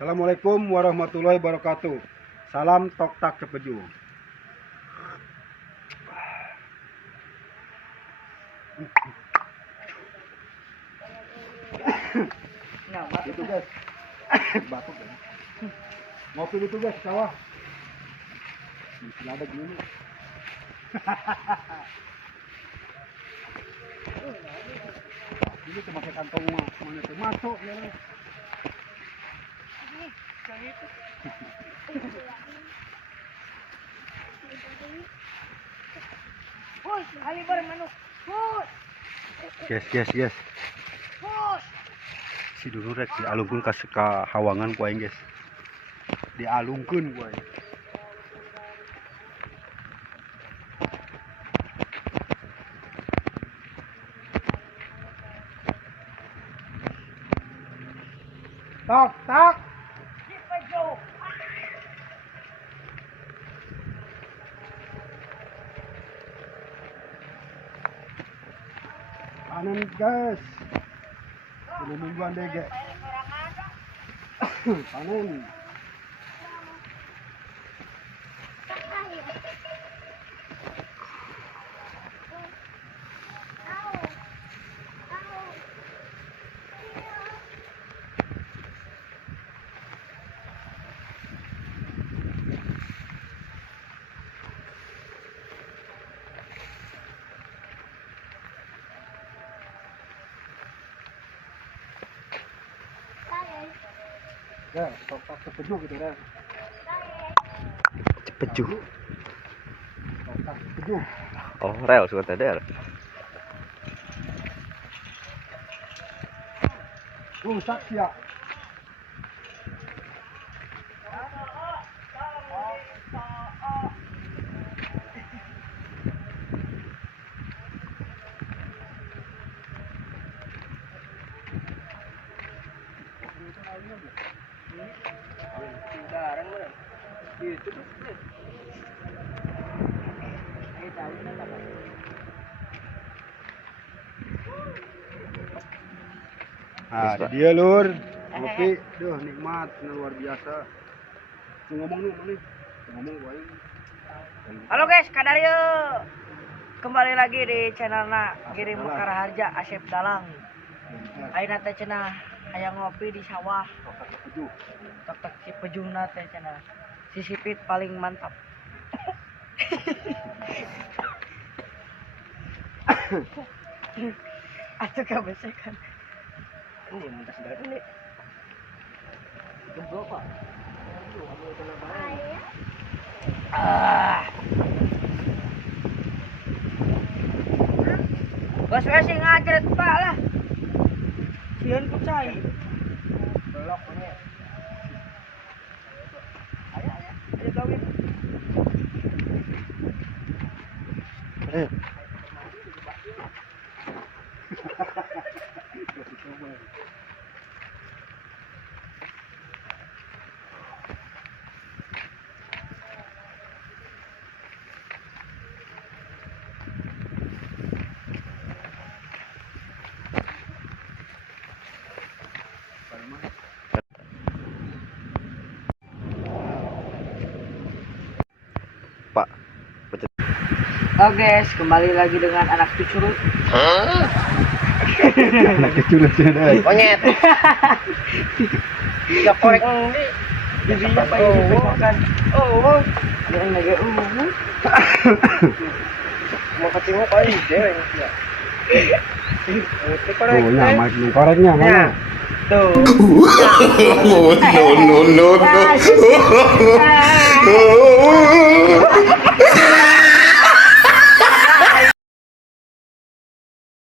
Assalamualaikum warahmatullahi wabarakatuh. Salam tok tak cepeju. Nah, Itu guys. Batuk ya. Ngopi itu guys sawah. Ada gini. Ini cuma pakai kantong mana tuh masuk ya. Push, kali bareng manuk. Push, Guys. push. Si dulu rek dialungkeun ka hawangan ku aing guys. Dialungkeun ku aing. Tak. Cipeju. Panen guys. Ini mingguan deh guys. Panen. Ya, tok sepeju gitu ya. Cepeju. Tok sepeju. Oh, rel suka teder. Rusak ya. Nah, di dia lur. Ngopi, duh nikmat, luar biasa. Ngomong nih. Ngomong wae. Halo guys, Kadario. Kembali lagi di channelna Giring Mekar Harja Asep Dalang. Ayeuna teh cenah aya ngopi di sawah. Tok Cipejungna teh cenah. Si Sipit paling mantap. Atuh kabesekan. Ini muntah sudah ini. Jempol Pak. Bos sing ngajet Pak lah. Sieun ku cai. Belok ini. Ayo kawin. Pak. Oh guys, kembali lagi dengan anak cucurut. Anak kecil sudah. Monyet. Ya korek bibinya Pak ini makan. Oh. Yang lagi Mau ketemu Pak ini deh. Oh ya, mas koreknya mana? Tuh. No.